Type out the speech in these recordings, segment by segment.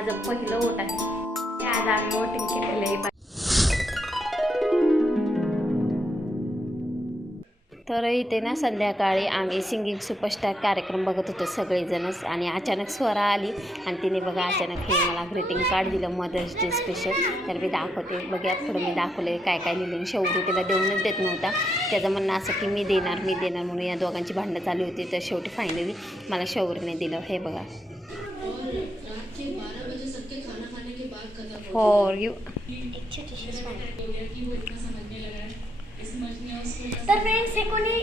माझं पहिलं वोट आहे. आज आम्ही वोटिंग केलेलं आहे. तर इथे ना संध्याकाळी आम्ही सिंगिंग सुपरस्टार कार्यक्रम बघत होतो सगळेजणच, आणि अचानक स्वरा आली आणि तिने बघा अचानक हे मला ग्रीटिंग कार्ड दिलं मदर्स डे स्पेशल. तर मी दाखवते बघा, पुढं मी दाखवले काय काय लिहिलं. शेवटी तिला देऊनच देत नव्हता. त्याचं म्हणणं असं की मी देणार म्हणून या दोघांची भांडणं चालू होती. तर शेवटी फायनली मला शौर्यने दिलं. हे बघा, फॉर यू. तर फ्रेंड्स हे कोणी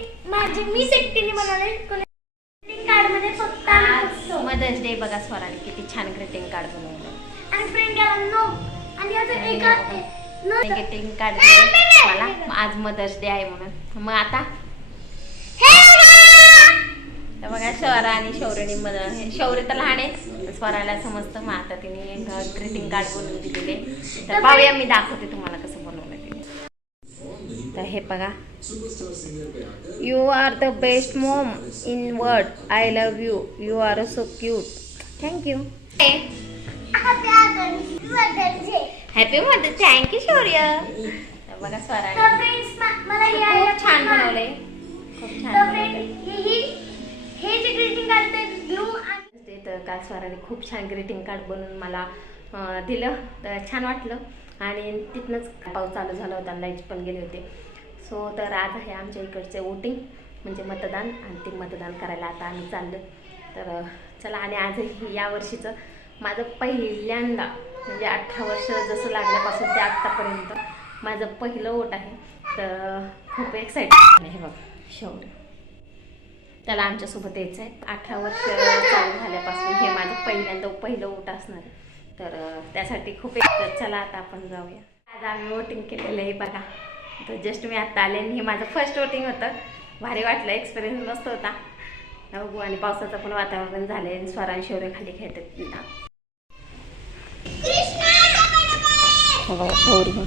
मीच एकटीने बनवले. ग्रीटिंग कार्ड मध्ये फक्त मदर्स डे बघा, स्वराने किती छान ग्रीटिंग कार्ड बनवलं. आणि फ्रेंड याला नो आणि अजून एका ग्रीटिंग कार्ड दिलं मला आज मदर्स डे आहे म्हणून. मग आता तर बघा स्वरा आणि शौर्यने शौर्य तर लहान आहे, स्वराला समजतं. मग आता तिने ग्रीटिंग कार्ड बनवून दिलेले. तर पाहूया, मी दाखवते तुम्हाला कसं बनवलं तिने. तर हे बघा, you are the best mom in world, I love you, you are so cute, thank you. Happy mother, thank you Shaurya. तर बघा स्वरा खूप छान बनवले, खूप छान बनवले. हे जे ग्रीटिंग कार्ड ते ब्लू ते तर काल स्वराने खूप छान ग्रीटिंग कार्ड बनवून मला दिलं. तर छान वाटलं. आणि तिथनंच पाऊस चालू झाला होता, लाईट पण गेले होते. सो तर आज आहे आमच्या इकडचे वोटिंग म्हणजे मतदान, आणि ते मतदान करायला आता आम्ही चाललो. तर चला. आणि आज या वर्षीचं माझं पहिल्यांदा म्हणजे 18 वर्ष जसं लागल्यापासून ते आत्तापर्यंत माझं पहिलं वोट आहे. तर खूप एक्साइटेड आहे. हे बघ शौर्य, त्याला आमच्यासोबत यायचं आहे. 18 वर्ष चालू झाल्यापासून हे माझं पहिलं वोट असणार आहे. तर त्यासाठी खूप चला आता आपण जाऊया. आज आम्ही वोटिंग केलेलं आहे बघा. तर जस्ट मी आत्ता आले आणि हे माझं फर्स्ट वोटिंग होतं. भारी वाटलं, एक्सपिरियन्स मस्त होता. बघू. आणि पावसाचं पण वातावरण झालं आहे. स्वरा आणि शौर्य खाली खेळतात. शौर्य